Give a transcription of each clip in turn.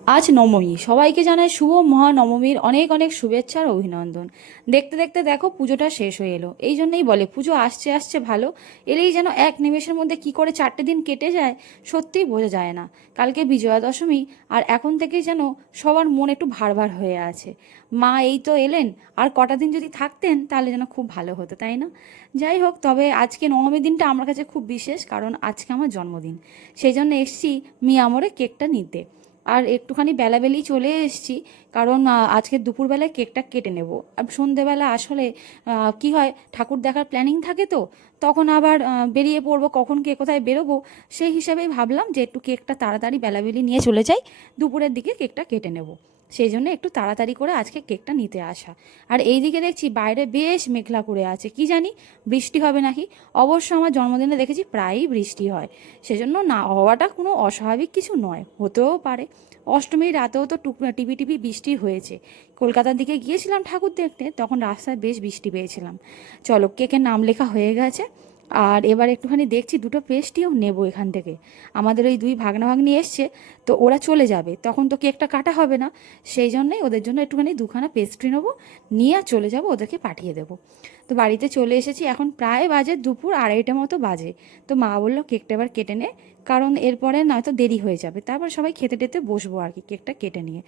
আজ নবমী, সবাইকে জানাই শুভ মহানবমীর অনেক অনেক শুভেচ্ছা আর অভিনন্দন। দেখতে দেখতে দেখো পুজোটা শেষ হয়ে এলো। এই জন্যই বলে পুজো আসছে আসছে ভালো, এলেই যেন এক নিমেষের মধ্যে কি করে 4টে দিন কেটে যায় সত্যিই বোঝা যায় না। কালকে বিজয়া দশমী, আর এখন থেকেই যেন সবার মন একটু ভার ভার হয়ে আছে। মা এই তো এলেন, আর কটা দিন যদি থাকতেন তাহলে যেন খুব ভালো হতো, তাই না? যাই হোক, তবে আজকে নবমীর দিনটা আমার কাছে খুব বিশেষ, কারণ আজকে আমার জন্মদিন। সেই জন্য এসছি মিয়ামরে কেকটা নিতে। আর একটুখানি বেলাবেলি চলে এসেছি, কারণ আজকে দুপুরবেলায় কেকটা কেটে নেব। আর সন্ধেবেলা আসলে কি হয়, ঠাকুর দেখার প্ল্যানিং থাকে, তো তখন আবার বেরিয়ে পড়বো, কখন কে কোথায় বেরোবো। সেই হিসাবেই ভাবলাম যে একটু কেকটা তাড়াতাড়ি বেলাবেলি নিয়ে চলে যাই, দুপুরের দিকে কেকটা কেটে নেব। সেই জন্য একটু তাড়াতাড়ি করে আজকে কেকটা নিতে আসা। আর এই দিকে দেখছি বাইরে বেশ মেঘলা করে আছে, কি জানি বৃষ্টি হবে নাকি। অবশ্য আমার জন্মদিনে দেখেছি প্রায়ই বৃষ্টি হয়, সেজন্য না হওয়াটা কোনো অস্বাভাবিক কিছু নয়, হতেও পারে। অষ্টমীর রাতেও তো টিপি টিপি বৃষ্টি হয়েছে। কলকাতার দিকে গিয়েছিলাম ঠাকুর দেখতে, তখন রাস্তায় বেশ বৃষ্টি পেয়েছিলাম। চলো, কেকের নাম লেখা হয়ে গেছে। আর এবার একটুখানি দেখছি দুটো পেস্ট্রিও নেবো এখান থেকে। আমাদের ওই দুই ভাগ্না ভাগ্নি এসছে, তো ওরা চলে যাবে, তখন তো কেকটা কাটা হবে না। সেই জন্যই ওদের জন্য একটুখানি দুখানা পেস্ট্রি নেবো, নিয়ে চলে যাব, ওদেরকে পাঠিয়ে দেবো। তো বাড়িতে চলে এসেছি, এখন প্রায় বাজে দুপুর 2:30 মতো বাজে। তো মা বললো কেকটা এবার কেটে নে, কারণ এরপরে নয়তো দেরি হয়ে যাবে। তারপর সবাই খেতে টেতে বসবো আর কি, কেকটা কেটে নিয়ে।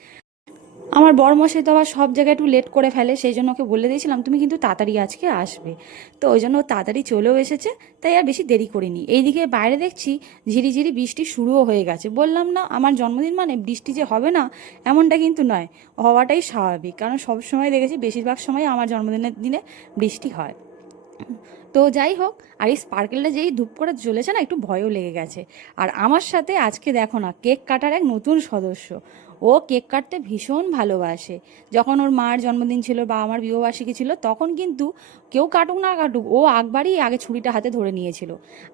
আমার বরমশাই তো আবার সব জায়গায় একটু লেট করে ফেলে, সেই জন্য ওকে বলে দিয়েছিলাম তুমি কিন্তু তাড়াতাড়ি আজকে আসবে। তো ওই জন্য ও তাড়াতাড়ি চলেও এসেছে, তাই আর বেশি দেরি করিনি। এইদিকে বাইরে দেখছি ঝিরিঝিরি বৃষ্টি শুরুও হয়ে গেছে। বললাম না, আমার জন্মদিন মানে বৃষ্টি যে হবে না এমনটা কিন্তু নয়, হওয়াটাই স্বাভাবিক, কারণ সব সময় দেখেছি বেশিরভাগ সময় আমার জন্মদিনের দিনে বৃষ্টি হয়। তো যাই হোক, আর এই স্পার্কেলটা যেই ধূপ করে জ্বলেছে না, একটু ভয়ও লেগে গেছে। আর আমার সাথে আজকে দেখো না, কেক কাটার এক নতুন সদস্য। ও কেক কাটতে ভীষণ ভালোবাসে। যখন ওর মার জন্মদিন ছিল বা আমার বিবাহবার্ষিকী ছিল, তখন কিন্তু কেউ কাটুক না কাটুক, ও একবারই আগে ছুরিটা হাতে ধরে নিয়েছিল।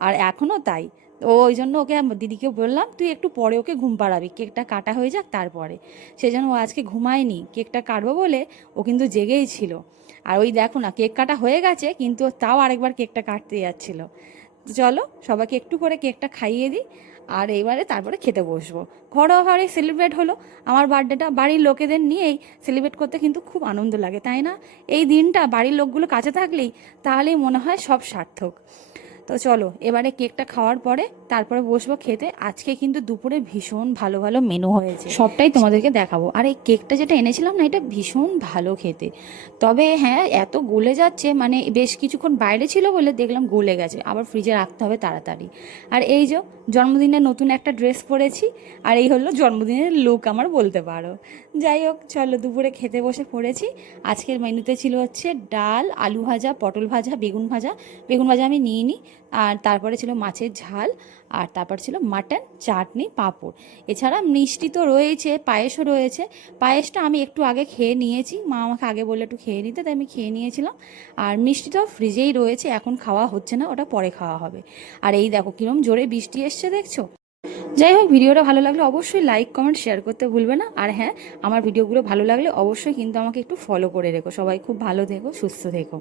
আর এখনও তাই। ও ওই জন্য ওকে দিদিকে বললাম তুই একটু পরে ওকে ঘুম পাড়াবি, কেকটা কাটা হয়ে যাক তারপরে। সেই জন্য ও আজকে ঘুমায়নি, কেকটা কাটবো বলে ও কিন্তু জেগেই ছিল। আর ওই দেখো না, কেক কাটা হয়ে গেছে, কিন্তু তাও আরেকবার কেকটা কাটতে যাচ্ছিল। তো চলো সবাইকে একটু করে কেকটা খাইয়ে দিই, আর এবারে তারপরে খেতে বসবো। ঘরোয়াভাবে সেলিব্রেট হলো। আমার বার্থডেটা বাড়ির লোকেদের নিয়েই সেলিব্রেট করতে কিন্তু খুব আনন্দ লাগে, তাই না? এই দিনটা বাড়ির লোকগুলো কাছে থাকলেই তাহলেই মনে হয় সব সার্থক। তো চলো এবারে কেকটা খাওয়ার পরে তারপরে বসবো খেতে। আজকে কিন্তু দুপুরে ভীষণ ভালো ভালো মেনু হয়েছে, সবটাই তোমাদেরকে দেখাবো। আর এই কেকটা যেটা এনেছিলাম না, এটা ভীষণ ভালো খেতে। তবে হ্যাঁ, এত গলে যাচ্ছে, মানে বেশ কিছুক্ষণ বাইরে ছিল বলে দেখলাম গলে গেছে, আবার ফ্রিজে রাখতে হবে তাড়াতাড়ি। আর এই যে জন্মদিনে নতুন একটা ড্রেস পরেছি, আর এই হলো জন্মদিনের লুক আমার বলতে পারো। যাই হোক, চলো দুপুরে খেতে বসে পড়েছি। আজকের মেনুতে ছিল হচ্ছে ডাল, আলু ভাজা, পটল ভাজা, বেগুন ভাজা। বেগুন ভাজা আমি নিই নি। আর তারপরে ছিল মাছের ঝাল, আর তারপর ছিল মাটন, চাটনি, পাঁপড়। এছাড়া মিষ্টি তো রয়েছে, পায়েসও রয়েছে। পায়েসটা আমি একটু আগে খেয়ে নিয়েছি, মা আমাকে আগে বললে একটু খেয়ে নিতে, তাই আমি খেয়ে নিয়েছিলাম। আর মিষ্টিটাও ফ্রিজেই রয়েছে, এখন খাওয়া হচ্ছে না, ওটা পরে খাওয়া হবে। আর এই দেখো কিরম জোরে বৃষ্টি এসছে, দেখছো? যাই হোক, ভিডিওটা ভালো লাগলে অবশ্যই লাইক কমেন্ট শেয়ার করতে ভুলবে না। আর হ্যাঁ, আমার ভিডিওগুলো ভালো লাগলে অবশ্যই কিন্তু আমাকে একটু ফলো করে রেখো। সবাই খুব ভালো থেকো, সুস্থ থেকো।